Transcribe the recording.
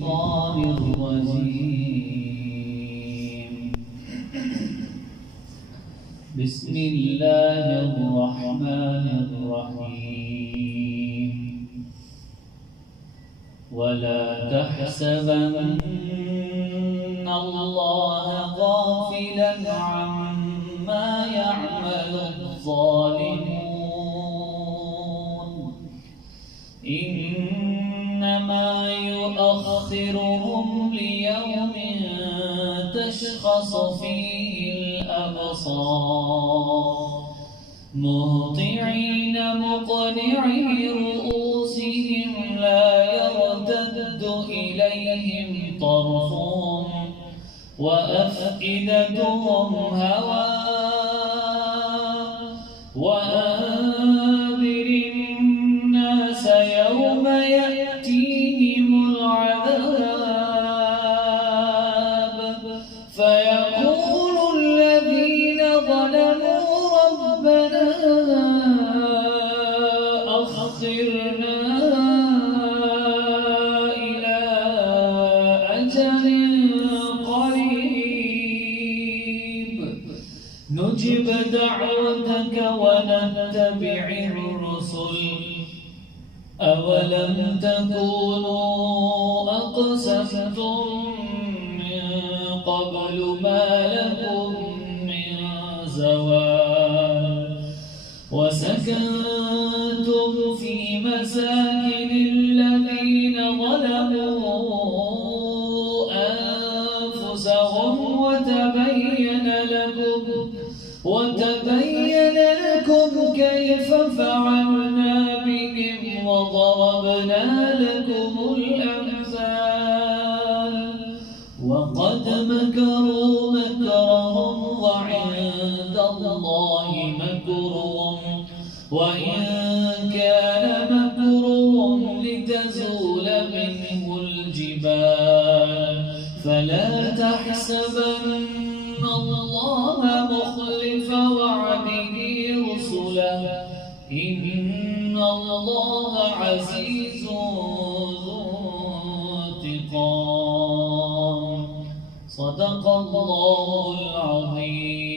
الشيطان الرجيم. بسم الله الرحمن الرحيم. ولا تحسبن الله غافلا عما يعمل الظالمون، إنما يؤخرهم ليوم تشخص فيه الأبصار، مهطعين مقنعي رؤوسهم لا يرتد إليهم طرفهم وأفئدتهم هواء. وأنذر الناس يوم يأتيهم العذاب فيقول الذين ظلموا ربنا أخرنا إلى أجل قريب نجب دعوتك ونتبع الرسل، أولم تكونوا أقسمتم من قبل ما لكم من زوال، وسكنتم في مساكن الذين ظلموا أنفسهم وتبين لكم كيف فعلنا بهم وضربنا لكم الأمثال. وقد مكروا مكرهم وعند الله مكرهم وإن كان مكرهم لتزول منه الجبال. فلا تحسبن الله مخلف وعده رسله، إن الله عزيز ذو انتقام. صدق الله العظيم.